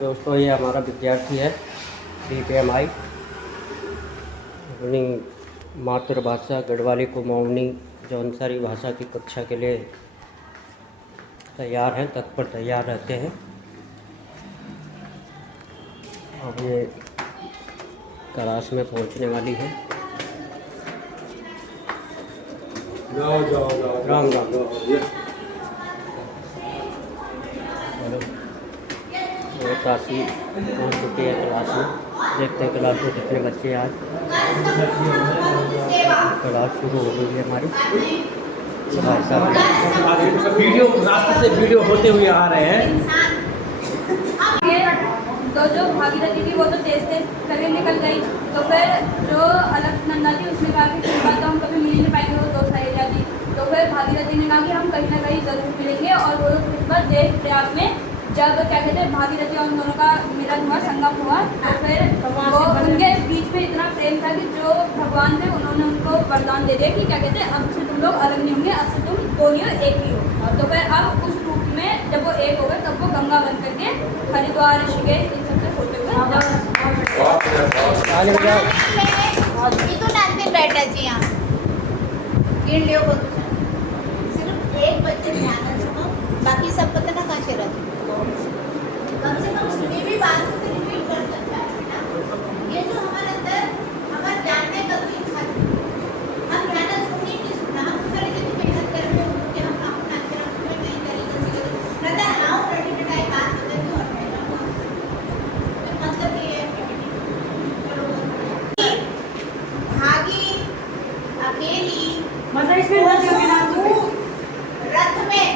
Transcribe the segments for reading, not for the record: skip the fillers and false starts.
दोस्तों ये हमारा विद्यार्थी है DPMI अपनी मातृभाषा गढ़वाली कुमाऊनी जौनसारी भाषा की कक्षा के लिए तैयार हैं, तत्पर तैयार रहते हैं। अब ये क्लास में पहुंचने वाली है। राम राम। ये काशी पहुँच चुकी है क्लास में। देखते हैं क्लास में कितने बच्चे आज। क्लास शुरू हो गई है हमारी। भाई साहब वीडियो रास्ते से वीडियो होते हुए आ रहे हैं। तो जो भागीरथी थी वो तो तेज तेज करके निकल गई। तो फिर जो अलकनंदा थी उसने कहा कि फिर तो हम कभी मिल नहीं पाएंगे, वो दो सहेलियाँ थी। तो फिर भागीरथी ने कहा कि हम कहीं ना कहीं ज़रूर मिलेंगे। और वो लोग फिर पर देश प्रयाग में जब क्या कहते हैं भागीरथी और उन दोनों का मिलन हुआ, संगम हुआ, तो फिर वो उनके बीच में इतना प्रेम था कि जो भगवान थे उन्होंने उनको वरदान दे दिया कि क्या कहते हैं अब से तुम लोग अलग नहीं होंगे, अब से तुम दो नहीं हो एक ही हो। तो फिर अब उस रूप में जब वो एक हो गए तब वो गंगा बन करके हरिद्वार ऋषिकेश इन सबसे होते हुए बैठा जी यहाँ सिर्फ एक बच्चे ध्यान से सुनो, बाकी सब पता ना कहाँ से रहते। कम से कम सुनी भी बात को तो रिपीट कर सकता है ना। ये जो हमारे अंदर अगर जानने का कोई इच्छा थी, हम ध्यान सुनने की सुना, हम उस तरीके की मेहनत कर रहे हो कि हम अपना अक्षर में नई तरीके से करें। रहता है आओ रेडी टाइम बात होते हैं और मतलब ये भागी अकेली रथ में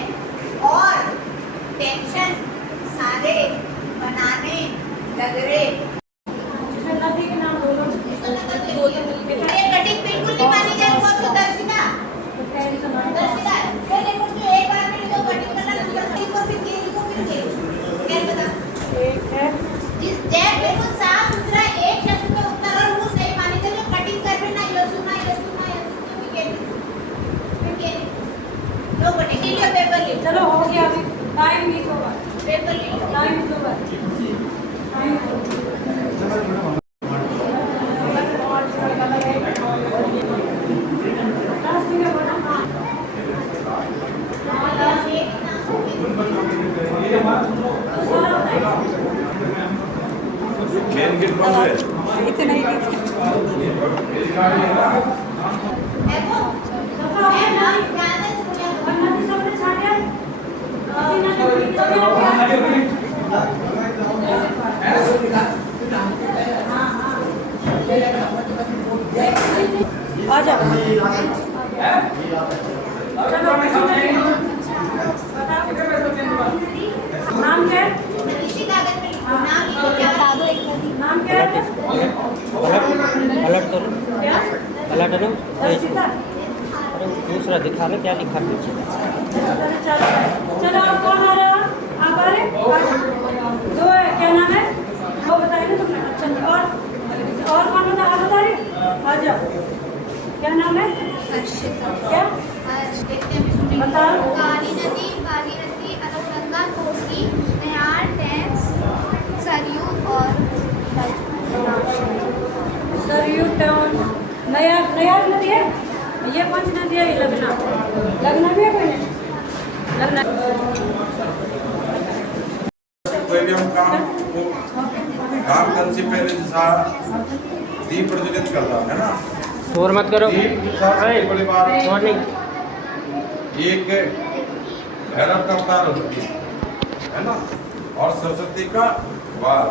और टेंशन सारे बनाने लग रहे। कटिंग बिल्कुल नहीं मानी जाए। कौन सा दर्शिका एक बार में जो कटिंग करना को फिर क्या बता एक है जिस जय बिल्कुल साफ सुथरा एक शब्द में उत्तर और वो सही मानी जाए। जो कटिंग कर रहे ना ये सुना लो बटे के लिए पेपर ले चलो हो गया, अभी टाइम मिस होगा। पेपर ले टाइम मिस होगा। इतना ही आजा नाम क्या? इसी कागज पे नाम क्या? अलर्ट करो, अलर्ट करो। अरे दूसरा दिखा में क्या लिखा पीछे। चलो आप कौन आ रहा है? आप आ रहे? दो है, क्या नाम है वो बताइए तुमने। अच्छा और कौन बता? आप बता रहे? आ जाओ। क्या नाम है? क्या बताओ? काली नदी, भागीरथी, अलकनंदा, कोसी, नयार, टेंस, सरयू और सरयू टाउन। नया नदी है। ये कौन सी नदी है? लगना भी है कोई नहीं? लगना काम करने से पहले जैसा दीप प्रज्वलित करता है ना। शोर मत करो। बड़ी बात मॉर्निंग एक भैरव का अवतार होती है ना, और सरस्वती का वार,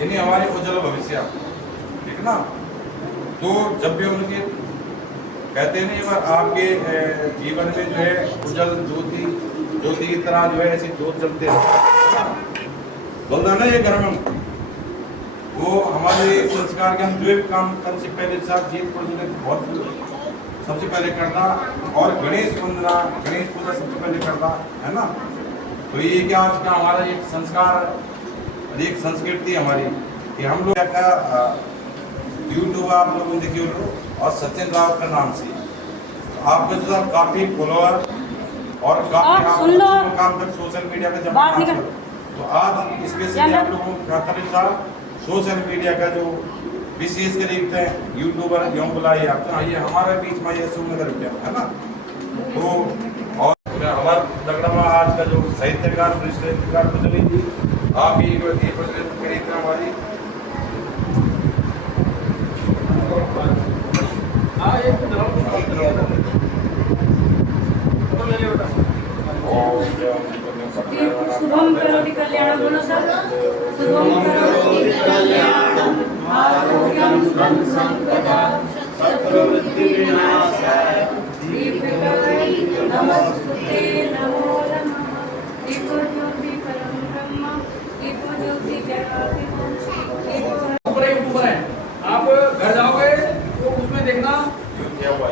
यानी हमारे उज्जवल भविष्य, ठीक ना। तो जब भी उनके कहते हैं ना आपके जीवन में जो है उज्जवल ज्योति की तरह जो है ऐसी ज्योत जलते हैं बोलता ना ये गर्म। वो हमारे संस्कार के हम जो भी काम करने से पहले साथ जीत प्रज्वलित बहुत सबसे पहले करना, और गणेश वंदना गणेश पूजा सबसे पहले करना है ना। तो ये क्या आज का हमारा एक संस्कार, एक संस्कृति हमारी कि हम लोग का यूट्यूब आप लोगों ने देखिए और सचिन रावत का नाम से आपके तो काफी फॉलोअर और काफी आप सुन लो, काम कर सोशल मीडिया पे बात जमा निकल तो आज स्पेशली आप लोगों को खातिर था सोशल मीडिया का जो विशेष कर यूट्यूबर क्यों बुलाइए आप, तो ये हमारे बीच में ये सुनकर है ना। तो और हमारा लगड़ा आज का जो साहित्यकार साहित्यकार पुतली थी, आप ही प्रचलित करी थी हमारी। शुभम करोति कल्याणम, बोलो सर। शुभम करोति कल्याणम, आरोग्यम धन संपदा, शत्रुबुद्धि विनाशाय, दीपिकायै नमस्तुते नमो नमः। दीपो ज्योति परम ब्रह्म, दीपो ज्योति जगति यूट्यूबर है, आप घर जाओगे तो उसमें देखना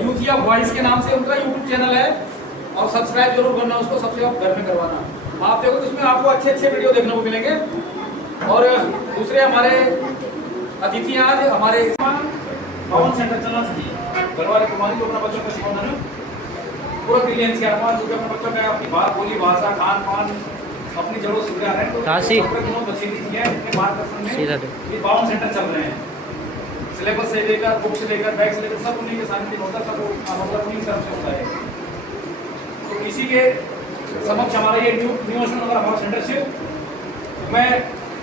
यूथिया वॉइस के नाम से उनका यूट्यूब चैनल है, और सब्सक्राइब जरूर करना उसको, सबसे आप घर में करवाना। आप देखो इसमें आपको अच्छे अच्छे वीडियो देखने को मिलेंगे। और दूसरे हमारे अतिथि आज हमारे पावन सेंटर चलना चाहिए, गढ़वाल कुमारी जो अपना बच्चों को सिखाना है पूरा ब्रिलियंस के हमारे जो अपने बच्चों का अपनी बात बोली भाषा खान पान अपनी जरूर सुविधा है। तो काशी बच्चे मार्गदर्शन में ये पावन सेंटर चल रहे हैं। सिलेबस से लेकर बुक से लेकर बैग से लेकर सब उन्हीं के सामने होता है, सब मतलब उन्हीं की तरफ से होता है। तो इसी के समक्ष हमारा ये न्यू नगर हमारा सेंटर से मैं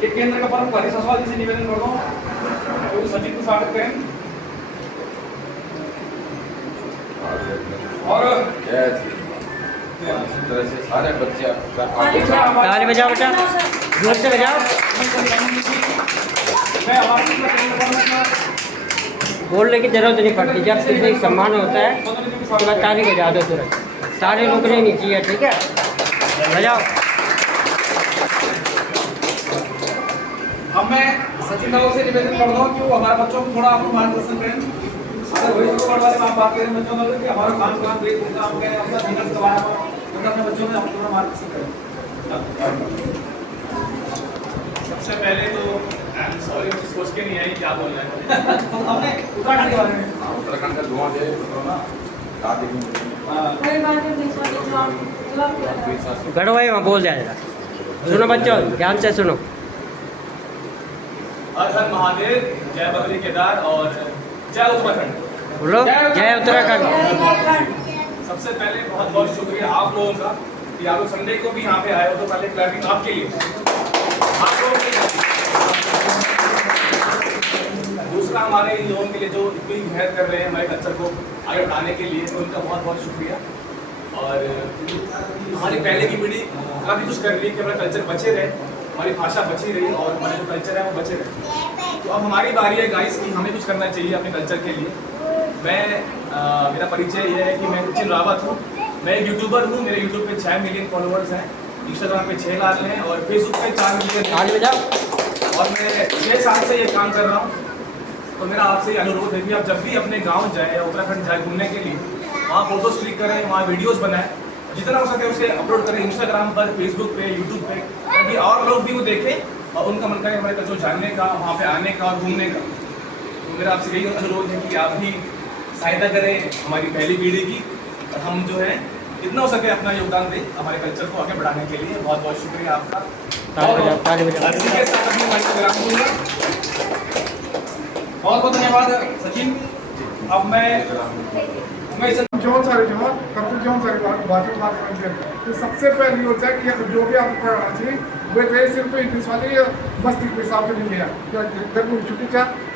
एक केंद्र का परम हरीश ससवाल जी से निवेदन करता हूँ तो सचिन को स्वागत करें। और इस तरह से सारे बच्चे ताली बजाओ बेटा, जोर से बजाओ। मैं हमारे बोलने की जरूरत नहीं पड़ती, जब किसी का सम्मान होता है उसके बाद ताली बजा दो तुरंत, ताली रुकने नहीं चाहिए, ठीक है, बजाओ। अब मैं सचिन राव से निवेदन करता हूँ कि वो हमारे बच्चों को थोड़ा आपको मार्गदर्शन करें। अगर वही स्कूल वाले में आप बात करें बच्चों को कि हमारा काम वेशभूषा हम कहें अपना जीवन के बारे में अपने बच्चों में हम थोड़ा मार्गदर्शन करें। सबसे पहले तो सॉरी सोच के नहीं आई क्या बोलना है। हमने उत्तराखंड के बारे में उत्तराखंड का धुआं दे ना कोई बात नहीं, जवाब गढ़वाई में बोल जाएगा। सुनो बच्चों, ध्यान से सुनो। हर हर महादेव, जय बद्री केदार और जय उत्तराखंड। बोलो जय उत्तराखंड। सबसे पहले बहुत बहुत शुक्रिया आप लोगों का कि आप लोग संडे को भी यहाँ पे आए हो, तो पहले क्लैपिंग आपके लिए, आप लोगों के लिए। दूसरा हमारे इन लोगों के लिए जो इतनी मेहनत कर रहे हैं हमारे कल्चर को आगे बढ़ाने के लिए, तो उनका बहुत बहुत शुक्रिया। और हमारी पहले की पीढ़ी काफ़ी कुछ कर रही है कि हमारा कल्चर बचे रहे, हमारी भाषा बची रही और हमारा जो कल्चर है वो बचे रहे। तो अब हमारी बारी है गाइस कि हमें कुछ करना चाहिए अपने कल्चर के लिए। मैं मेरा परिचय ये है कि मैं सचिन रावत हूँ, मैं एक यूट्यूबर हूँ। मेरे यूट्यूब पे 6 मिलियन फॉलोअर्स हैं, इंस्टाग्राम पे 6 लाख हैं और फेसबुक पे 4 मिलियन। और मैं 6 साल से ये काम कर रहा हूँ। तो मेरा आपसे अनुरोध है कि आप जब भी अपने गाँव जाए या उत्तराखंड जाए घूमने के लिए, वहाँ फोटोज क्लिक करें, वहाँ वीडियोज़ बनाएं, जितना हो सके उसे अपलोड करें इंस्टाग्राम पर, फेसबुक पे, यूट्यूब पे, ताकि और लोग भी वो देखें और उनका मन करे हमारे कल्चर जानने का, वहाँ पे आने का और घूमने का। तो मेरा आपसे यही अनुरोध है कि आप भी सहायता करें हमारी पहली पीढ़ी की, और हम जो है जितना हो सके अपना योगदान दें हमारे कल्चर को आगे बढ़ाने के लिए। बहुत बहुत शुक्रिया आपका। बहुत बहुत धन्यवाद सचिन। अब मैं जो सारे भाषण तो सबसे पहले होता है कि जो भी आपको पढ़ाना चाहिए वो सिर्फ इंग्लिश वाले बस्ती के हिसाब से नहीं लिया, घर में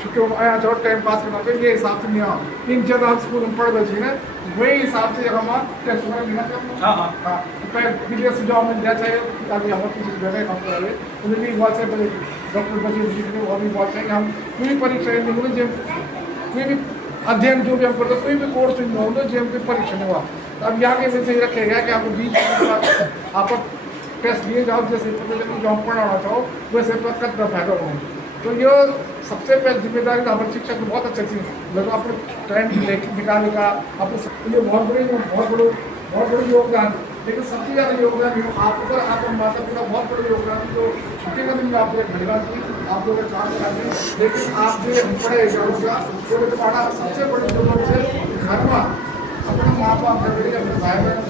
छुट्टियों में आया जाओ टाइम पास करना चाहिए, ये हिसाब से नहीं आओ। इन जब आप स्कूल में पढ़ बची ना वही हिसाब से हम टेस्ट वगैरह लेना। हाँ विदेश से जॉब मिल जाए चाहे अभी हमारे किसी जगह काम कर रहे उन्हें भी बहुत से डॉक्टर बचे और भी बहुत चाहिए। हम कोई भी परीक्षा नहीं जब कोई भी अध्ययन जो भी हम करते कोई भी कोर्स नहीं होगा जो हमको परीक्षा नहीं हुआ। तो अब यहाँ के वैसे रखे गया कि आपको 20 आप टेस्ट लिए जाओ, जैसे जो हम पढ़ाना चाहो वैसे तो कितना फायदा होगा। तो ये सबसे पहले जिम्मेदारी हमारे शिक्षक को बहुत अच्छी थी, लोग अपने टाइम निकालने का आपको ये बहुत बड़े योगदान। लेकिन सबसे ज़्यादा योगदान आपको आपका माता पिता बहुत बड़े योगदान जो छुट्टी का दिन आप लोग भेजना चाहिए, आप लोग काम कराते हैं। लेकिन आप जो पढ़े जाओगा तो पढ़ा सबसे बड़े जो लोग से घर में अपने माँ बाप अपने भाई बहन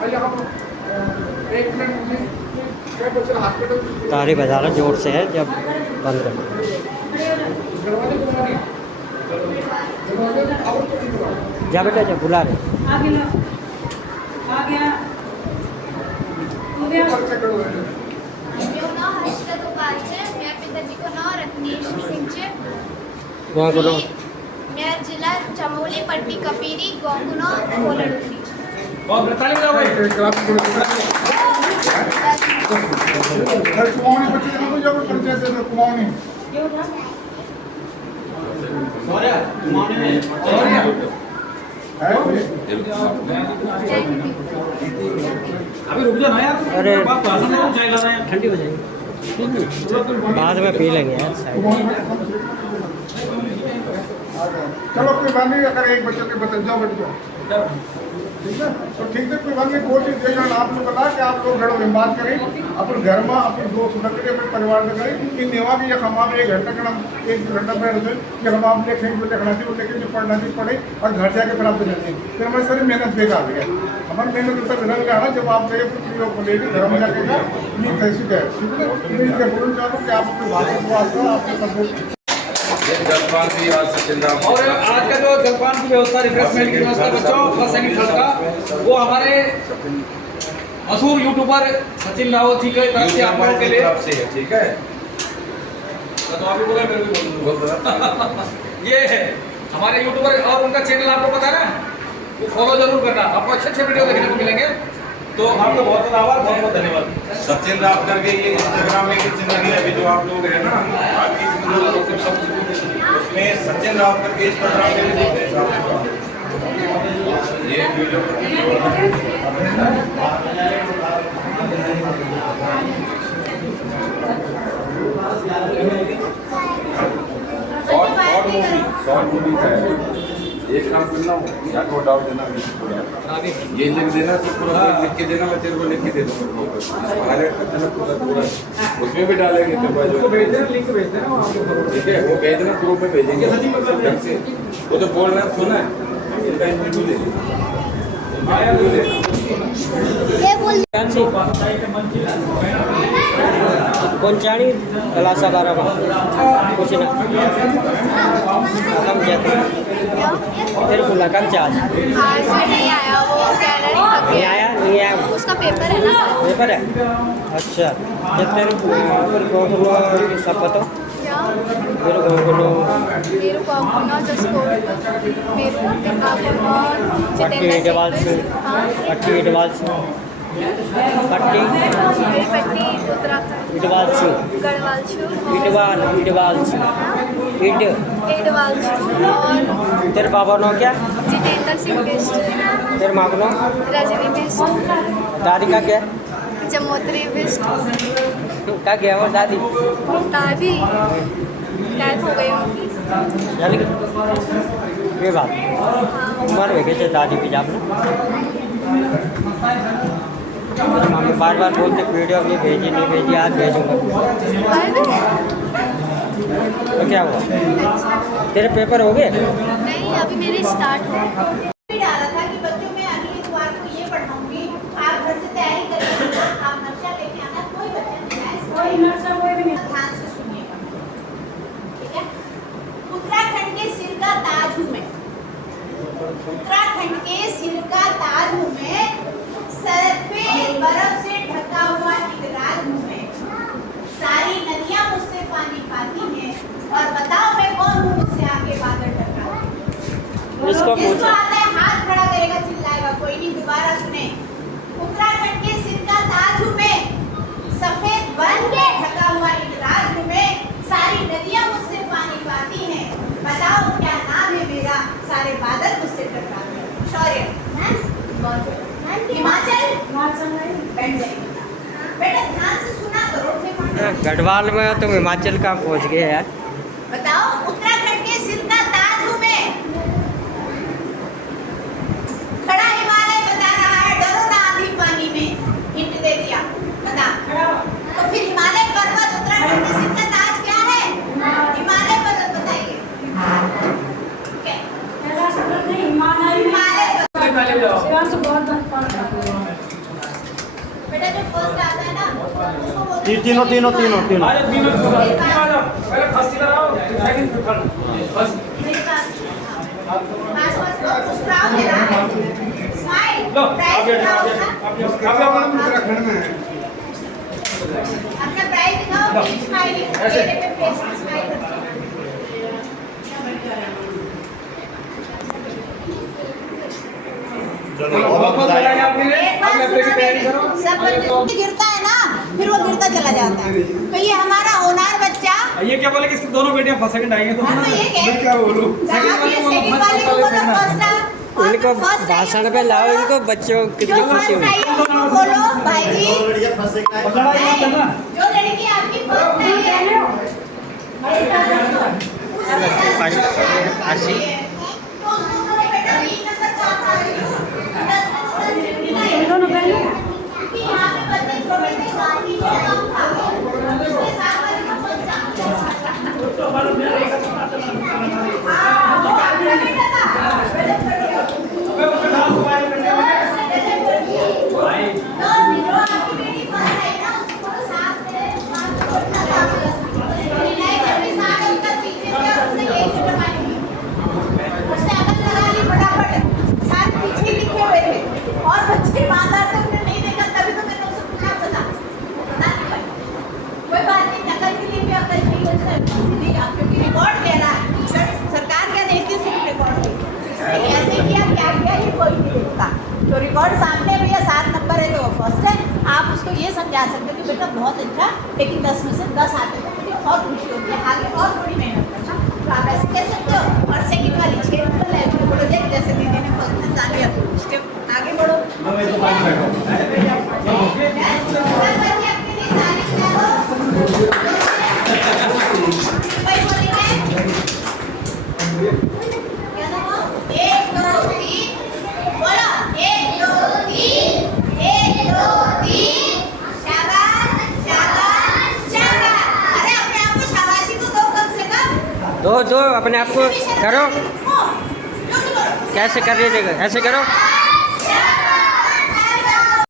और यहाँ एक मिनट मुझे क्या बच्चा हॉस्पिटल तारी बजा रहा जोर से है जब बंद कर। दरवाजे को मारिए दरवाजे आउट कर दीजिए जा बेटा जा बुला रहे। पर्चा करो मेरा नाम हर्षिता गोपाल है। मेरे पिताजी को नाम रत्नेश सिंह है। वहाँ को लो। मेरा जिला चमोली पट्टी कपीरी गोंगुनो कोलडुली। बहुत ताली बजाओ भाई। क्लास को घर कुमाऊनी बच्चे को जब परिचय से कुमाऊनी है अभी रुक जा ना यार। अरे। बात भाषण में चाय ला रहे हैं, ठंडी हो जाएगी। बाद में पी लेंगे यार साइड। चलो कोई बात नहीं, अगर एक बच्चे के बता जाओ बैठ जाओ ठीक है तो ठीक है कोई बात नहीं। कोशिश देखना आप लोग बता कि आप लोग घरों में बात करें अपन घर में अपने दोस्त न करें अपने परिवार में करें कि नेवा भी हम आप 1 घंटा का एक घंटा में रहते कि हम आप लिखें जो लिखना चाहिए वो लिखें जो पढ़ना चाहिए पढ़े और घर जाके फिर आप दे देंगे फिर हमारी सारी मेहनत बेकार है। हमारी मेहनत उत्तर विधान का है जब आप गए लोग को लेकर घर में जाके ये कैसी है ठीक है। मैं बोलना चाहता हूँ कि आप अपनी भाषा को आपका आपके सब जलपान की आज सचिन राम और आज का जो जलपान की व्यवस्था रिफ्रेशमेंट की व्यवस्था बच्चों फर्स्ट सेकंड थर्ड का वो हमारे मशहूर यूट्यूबर सचिन रावत जी के तरफ से आप लोगों के लिए तरफ से है ठीक है। तो आप भी बोले मैं भी बोलूँ। ये है हमारे यूट्यूबर और उनका चैनल आपको पता है ना, वो फॉलो जरूर करना। आपको अच्छे अच्छे वीडियो देखने को मिलेंगे। तो आपको बहुत बहुत आभार, बहुत बहुत धन्यवाद। सचिन राव करके ये इंस्टाग्राम में एक चैनल है अभी जो आप लोग हैं ना बाकी उसमें सचिन राव करके इंस्टाग्राम में भी देखते हैं ये वीडियो शॉर्ट मूवी है। एक काम करना या को डाउट देना ये लिख देना तो पूरा लिख के देना मैं तेरे को लिख के दे दूंगा हाईलाइट कर देना पूरा पूरा उसमें भी डालेंगे तो उसको भेज देना, लिंक भेज देना आपको। ठीक है वो भेज देना ग्रुप में भेजेंगे वो तो बोल रहे हैं सुना है इनका इंटरव्यू ले पंचाणी क्लासा 12 कुछ ना कम जाते तेरे को लगा क्या आज आज नहीं आया, वो कह रहे हैं नहीं आया नहीं आया उसका पेपर है ना। पेपर है अच्छा जब तेरे को सब बताओ क्या मेरे को मेरे को अपना जस्ट मेरे पट्टी डबाल से पट्टी डबाल से पट्टी मेरी पट्टी उत्तराखंड इडवाल से गढ़वाल छू इडवाल इडवाल से इड एडवाल छू और तेरे बाबा नो क्या जितेंद्र सिंह बिस्ट, तेरे माँ को नो रजनी बिस्ट, दादी का क्या जमोत्री बिस्ट। का क्या हो दादी दादी डेथ हो गई उनकी। यानी कि ये बात उम्र में कैसे दादी भी जाप मम्मी बार बार बोलते वीडियो नहीं भेजी आज भेजूंगा तो क्या हुआ तेरे पेपर हो गए नहीं अभी मेरे स्टार्ट हो। भी डाला था कि बच्चों में अगली इतवार को ये पढ़ाऊंगी, आप घर से तैयारी करिए, आप नक्शा लेके आना, कोई बच्चा नहीं आए, कोई नक्शा कोई भी नहीं। ध्यान से सुनिएगा ठीक है। उत्तराखंड के सिर का ताज हूँ मैं, उत्तराखंड के सिर का ताज हूँ मैं, सफेद बर्फ से ढका हुआ एक राज हूँ मैं, सारी नदियाँ मुझसे पानी पाती हैं और बताओ मैं कौन हूँ मुझसे आगे बादल टकरा। इसको जिसको आता है हाथ खड़ा करेगा चिल्लाएगा, कोई नहीं दोबारा सुने। उत्तराखंड के सिर का ताज हूँ मैं, सफेद बर्फ से ढका हुआ एक राज हूँ मैं, सारी नदियाँ मुझसे पानी पाती हैं, बताओ क्या नाम है मेरा, सारे बादल मुझसे टकराते हैं। शौर्य हिमाचल बैठ जाएगी बेटा, ध्यान से सुना करो फिर गढ़वाल में तुम हिमाचल कहाँ पहुँच गए यार बताओ। उत्तराखंड के सिर का ताज हूँ मैं, खड़ा हिमालय बता रहा है, डरो ना आंधी पानी में, हिंट दे दिया बता। तो फिर हिमालय पर्वत उत्तराखंड के सिर का ताज क्या है? हिमालय पर्वत बताइए। क्या? हिमालय पर्वत। बेटा जो तीनों आ जाओ तीनों आ जाओ पहले फर्स्ट इधर आओ सेकंड थर्ड फर्स्ट लो उत्तराखंड में है। अपना प्राइस दिखाओ स्माइलिंग ऐसे। मेरे पे फेस स्माइल बहुत बताया आपने एक अब मैं बात ब्रेक की तैयारी सुनो करो सब बच्चे गिरता है ना फिर वो गिरता चला जाता है तो ये हमारा होनहार बच्चा ये क्या बोले कि इसकी दोनों बेटियां फर्स्ट सेकंड आएंगे तो हम तो ये कह मैं क्या बोलूं? सेकंड वाले को बोलो फर्स्ट आ इनको भाषण पे लाओ, इनको बच्चों जो कितनी खुशी फर्स्ट हुई। आई है उसको बोलो भाई जी जो लड़की आपकी फर्स्ट आई है आशी तो उसको बोलो बेटा 3 नंबर का आता है दोनों पहले क्योंकि यहाँ पे बच्चे छोटे थे गाड़ी का काम था उसके साथ वाले को और बच्चे ईमानदार थे उन्हें नहीं देखा तभी तो मैंने उससे पूछा बता नहीं भाई कोई बात नहीं नकल के लिए भी अगर नहीं होता क्योंकि रिकॉर्ड ले रहा है सरकार क्या देखती है सिर्फ रिकॉर्ड देखती ऐसे किया क्या किया ये कोई नहीं देखता तो रिकॉर्ड सामने भैया 7 नंबर है तो फर्स्ट है आप उसको ये समझा सकते हो कि बेटा बहुत अच्छा लेकिन 10 में से 10 आते हैं मुझे बहुत खुशी होती है आगे और थोड़ी मेहनत करना तो आप ऐसे कह सकते हो और सेकंड वाली 6 नंबर है उसको प्रोजेक्ट जैसे दीदी ने फर्स्ट में डाल दिया उसके आगे बढ़ो दो अपने आप को करो, कैसे कर रही है देखो, ऐसे करो।